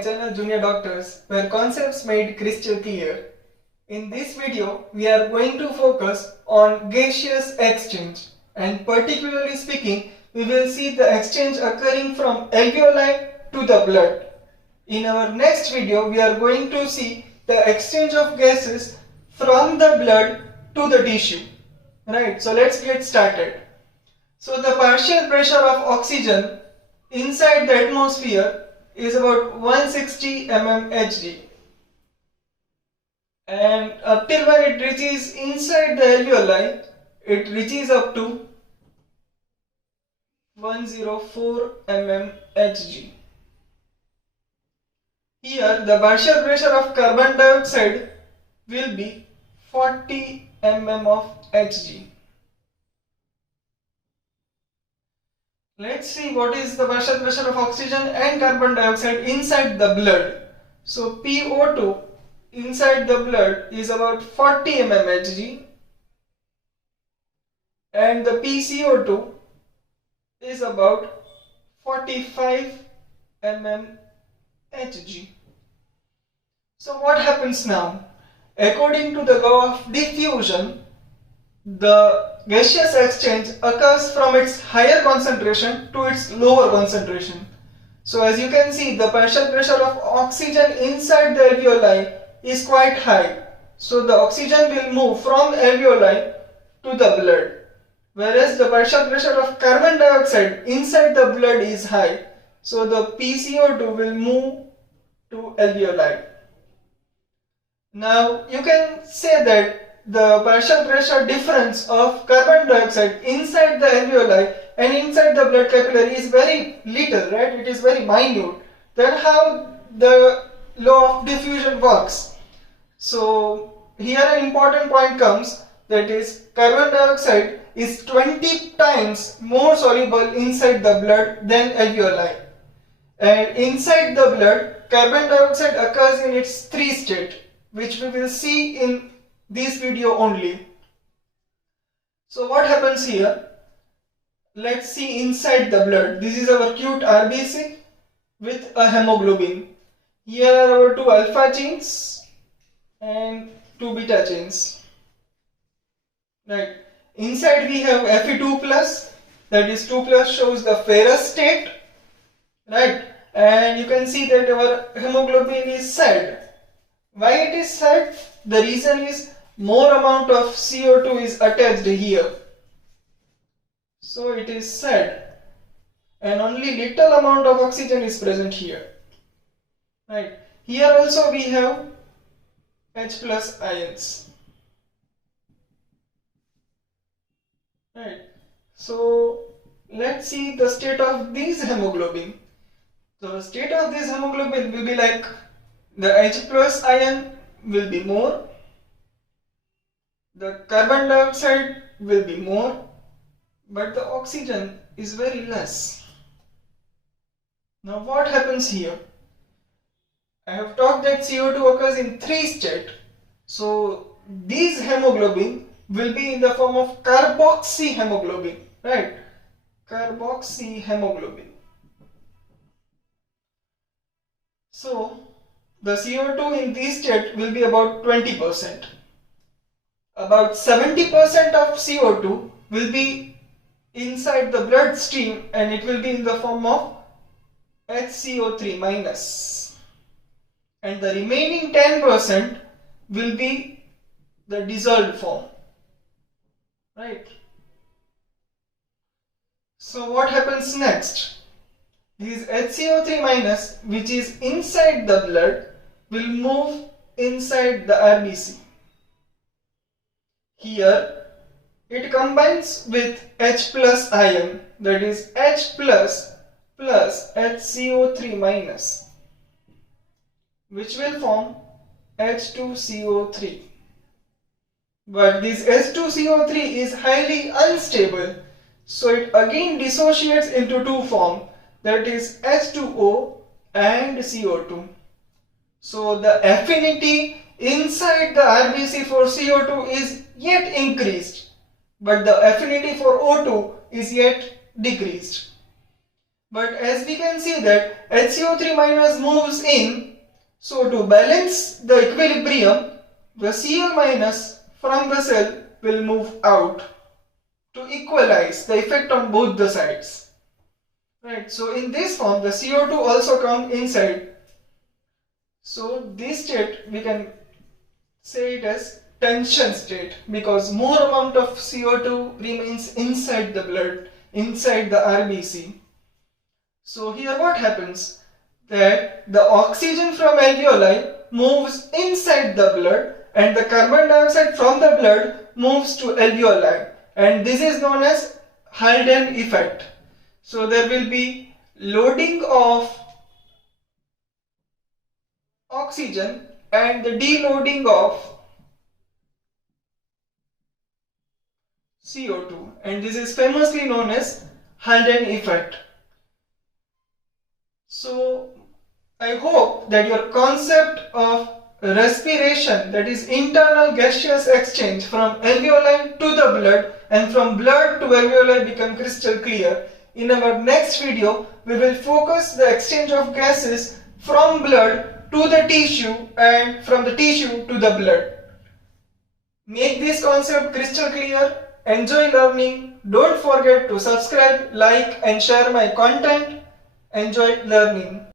my channel Junior Doctors, where concepts made crystal clear. In this video, we are going to focus on gaseous exchange, and particularly speaking, we will see the exchange occurring from alveoli to the blood. In our next video, we are going to see the exchange of gases from the blood to the tissue. Right, so let's get started. So the partial pressure of oxygen inside the atmosphere is about 160 mmHg, and up till when it reaches inside the alveoli, it reaches up to 104 mmHg. Here the partial pressure of carbon dioxide will be 40 mm of Hg. Let's see what is the partial pressure of oxygen and carbon dioxide inside the blood. So PO2 inside the blood is about 40 mmHg and the PCO2 is about 45 mmHg. So what happens now? According to the law of diffusion, the gaseous exchange occurs from its higher concentration to its lower concentration. So as you can see, the partial pressure of oxygen inside the alveoli is quite high. So the oxygen will move from alveoli to the blood, whereas the partial pressure of carbon dioxide inside the blood is high. So the PCO2 will move to alveoli. Now you can say that the partial pressure difference of carbon dioxide inside the alveoli and inside the blood capillary is very little, right? It is very minute. Then how the law of diffusion works? So here an important point comes, that is carbon dioxide is 20 times more soluble inside the blood than alveoli. And inside the blood, carbon dioxide occurs in its three states, which we will see in this video only. So what happens here? Let's see inside the blood. This is our cute RBC with a hemoglobin. Here are our two alpha chains and two beta chains. Right. Inside we have Fe2+, that is 2+ shows the ferrous state. Right. And you can see that our hemoglobin is sad. Why it is sad? The reason is more amount of CO2 is attached here. So it is sad. And only little amount of oxygen is present here. Right. Here also we have H+ ions. Right. So let's see the state of this hemoglobin. The state of this hemoglobin will be like the H+ ion will be more, the carbon dioxide will be more, but the oxygen is very less. Now what happens here? I have talked that CO2 occurs in three states. So this hemoglobin will be in the form of carboxyhemoglobin, right? Carboxyhemoglobin. So the CO2 in this state will be about 20%. About 70% of CO2 will be inside the bloodstream and it will be in the form of HCO3-. And the remaining 10% will be the dissolved form. Right? So what happens next? This HCO3-, which is inside the blood, will move inside the RBC. Here it combines with H+ ion, that is H+ plus HCO3-, which will form H2CO3. But this H2CO3 is highly unstable, so it again dissociates into two forms, that is H2O and CO2. So the affinity inside the RBC for CO2 is yet increased, but the affinity for O2 is yet decreased. But as we can see that HCO3 minus moves in, so to balance the equilibrium, the Cl minus from the cell will move out to equalize the effect on both the sides. Right, so in this form the CO2 also come inside. So this state we can say it as tension state, because more amount of CO2 remains inside the blood, inside the RBC. So here what happens, that the oxygen from alveoli moves inside the blood and the carbon dioxide from the blood moves to alveoli, and this is known as Halden effect. So there will be loading of oxygen and the deloading of CO2, and this is famously known as Halden effect. So I hope that your concept of respiration, that is internal gaseous exchange from alveoli to the blood and from blood to alveoli, become crystal clear. In our next video, we will focus the exchange of gases from blood to the tissue and from the tissue to the blood. Make this concept crystal clear. Enjoy learning. Don't forget to subscribe, like and share my content. Enjoy learning.